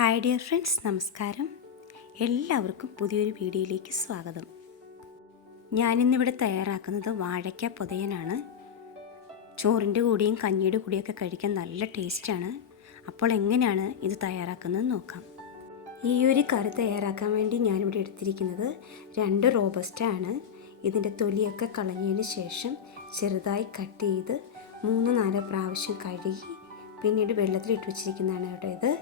Hi dear friends നമസ്കാരം. എല്ലാവർക്കും പുതിയൊരു വീഡിയോയിലേക്ക് സ്വാഗതം. ഞാനിന്നിവിടെ തയ്യാറാക്കുന്നത് വാഴയ്ക്ക പുതയനാണ്. ചോറിന്റെ കൂടിയും കഞ്ഞിയുടെ കൂടിയൊക്കെ കഴിക്കാൻ നല്ല ടേസ്റ്റാണ്. അപ്പോൾ എങ്ങനെയാണ് ഇത് തയ്യാറാക്കുന്നത് നോക്കാം. ഈ ഒരു കറി തയ്യാറാക്കാൻ വേണ്ടി ഞാനിവിടെ എടുത്തിരിക്കുന്നത് രണ്ട് റോബസ്റ്റാണ്. ഇതിന്റെ തൊലിയൊക്കെ കളഞ്ഞതിന് ശേഷം ചെറുതായി കട്ട് ചെയ്ത് മൂന്ന് നാല് പ്രാവശ്യം കഴുകി പിന്നീട് വെള്ളത്തിലിട്ട് വെച്ചിരിക്കുന്നതാണ് കേട്ടോ ഇത്.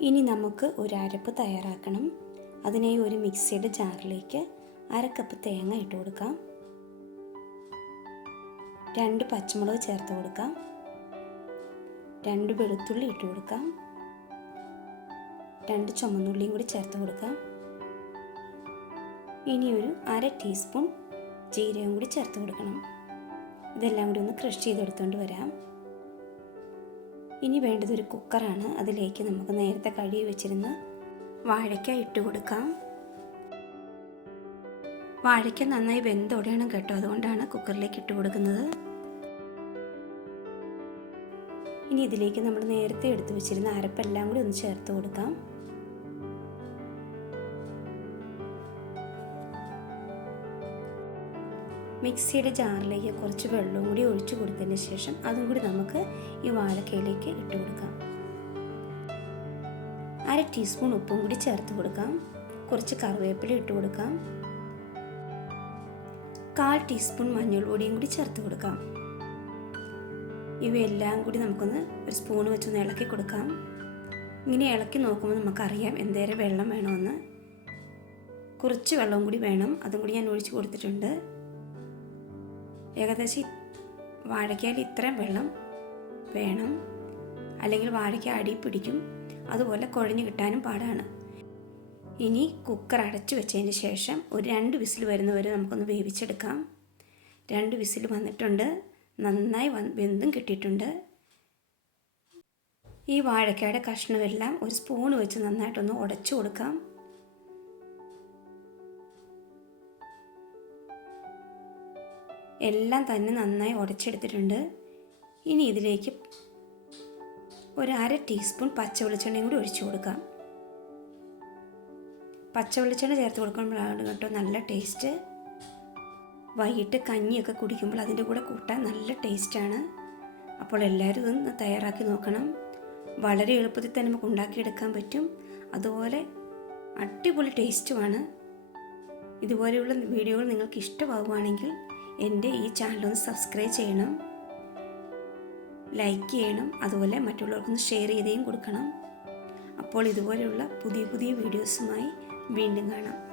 ഇനി നമുക്ക് ഒരു അരപ്പ് തയ്യാറാക്കണം. അതിനായി ഒരു മിക്സിയുടെ ജാറിലേക്ക് അര കപ്പ് തേങ്ങ ഇട്ട് കൊടുക്കാം. രണ്ട് പച്ചമുളക് ചേർത്ത് കൊടുക്കാം. രണ്ട് വെളുത്തുള്ളി ഇട്ട് കൊടുക്കാം. രണ്ട് ചുമന്നുള്ളിയും കൂടി ചേർത്ത് കൊടുക്കാം. ഇനി ഒരു അര ടീസ്പൂൺ ജീരകം കൂടി ചേർത്ത് കൊടുക്കണം. ഇതെല്ലാം കൂടി ഒന്ന് ക്രഷ് ചെയ്തെടുത്തുകൊണ്ട് വരാം. ഇനി വേണ്ടത് ഒരു കുക്കറാണ്. അതിലേക്ക് നമുക്ക് നേരത്തെ കഴുകി വെച്ചിരുന്ന വാഴയ്ക്ക ഇട്ട് കൊടുക്കാം. വാഴയ്ക്ക നന്നായി വെന്തോടെയാണ് കേട്ടോ. അതുകൊണ്ടാണ് കുക്കറിലേക്ക് ഇട്ട് കൊടുക്കുന്നത്. ഇനി ഇതിലേക്ക് നമ്മൾ നേരത്തെ എടുത്തു വെച്ചിരുന്ന അരപ്പെല്ലാം കൂടി ഒന്ന് ചേർത്ത് കൊടുക്കാം. മിക്സിയുടെ ജാറിലേക്ക് കുറച്ച് വെള്ളവും കൂടി ഒഴിച്ചു കൊടുത്തതിന് ശേഷം അതും കൂടി നമുക്ക് ഈ വാഴക്കയിലേക്ക് ഇട്ട് കൊടുക്കാം. അര ടീസ്പൂൺ ഉപ്പും കൂടി ചേർത്ത് കൊടുക്കാം. കുറച്ച് കറിവേപ്പില ഇട്ട് കൊടുക്കാം. കാൽ ടീസ്പൂൺ മഞ്ഞൾപ്പൊടിയും കൂടി ചേർത്ത് കൊടുക്കാം. ഇവയെല്ലാം കൂടി നമുക്കൊന്ന് ഒരു സ്പൂൺ വെച്ചൊന്ന് ഇളക്കി കൊടുക്കാം. ഇങ്ങനെ ഇളക്കി നോക്കുമ്പോൾ നമുക്കറിയാം എന്തേരം വെള്ളം വേണമെന്ന്. കുറച്ച് വെള്ളവും കൂടി വേണം. അതും കൂടി ഞാൻ ഒഴിച്ച് കൊടുത്തിട്ടുണ്ട്. ഏകദേശം വാഴയ്ക്കയിൽ ഇത്രയും വെള്ളം വേണം. അല്ലെങ്കിൽ വാഴയ്ക്ക അടി പിടിക്കും. അതുപോലെ കുഴഞ്ഞു കിട്ടാനും പാടാണ്. ഇനി കുക്കർ അടച്ചു വെച്ചതിന് ശേഷം ഒരു രണ്ട് വിസിൽ വരുന്നവരെ നമുക്കൊന്ന് വേവിച്ചെടുക്കാം. രണ്ട് വിസിൽ വന്നിട്ടുണ്ട്. നന്നായി വെന്തും കിട്ടിയിട്ടുണ്ട്. ഈ വാഴയ്ക്കയുടെ കഷ്ണമെല്ലാം ഒരു സ്പൂൺ വെച്ച് നന്നായിട്ടൊന്ന് ഉടച്ചു കൊടുക്കാം. എല്ലാം തന്നെ നന്നായി ഉടച്ചെടുത്തിട്ടുണ്ട്. ഇനി ഇതിലേക്ക് ഒരു അര ടീസ്പൂൺ പച്ച വെളിച്ചെണ്ണയും കൂടി ഒഴിച്ചു കൊടുക്കാം. പച്ച വെളിച്ചെണ്ണ ചേർത്ത് കൊടുക്കുമ്പോഴാണ് കേട്ടോ നല്ല ടേസ്റ്റ്. വൈകിട്ട് കഞ്ഞിയൊക്കെ കുടിക്കുമ്പോൾ അതിന്റെ കൂടെ കൂട്ടാൻ നല്ല ടേസ്റ്റാണ്. അപ്പോൾ എല്ലാവരും ഇതൊന്ന് തയ്യാറാക്കി നോക്കണം. വളരെ എളുപ്പത്തിൽ തന്നെ നമുക്ക് ഉണ്ടാക്കിയെടുക്കാൻ പറ്റും. അതുപോലെ അടിപൊളി ടേസ്റ്റുമാണ്. ഇതുപോലെയുള്ള വീഡിയോകൾ നിങ്ങൾക്ക് ഇഷ്ടമാവുകയാണെങ്കിൽ എന്റെ ഈ ചാനൽ ഒന്ന് സബ്സ്ക്രൈബ് ചെയ്യണം. ലൈക്ക് ചെയ്യണം. അതുപോലെ മറ്റുള്ളവർക്കൊന്ന് ഷെയർ ചെയ്തേയും കൊടുക്കണം. അപ്പോൾ ഇതുപോലെയുള്ള പുതിയ പുതിയ വീഡിയോസുമായി വീണ്ടും കാണാം.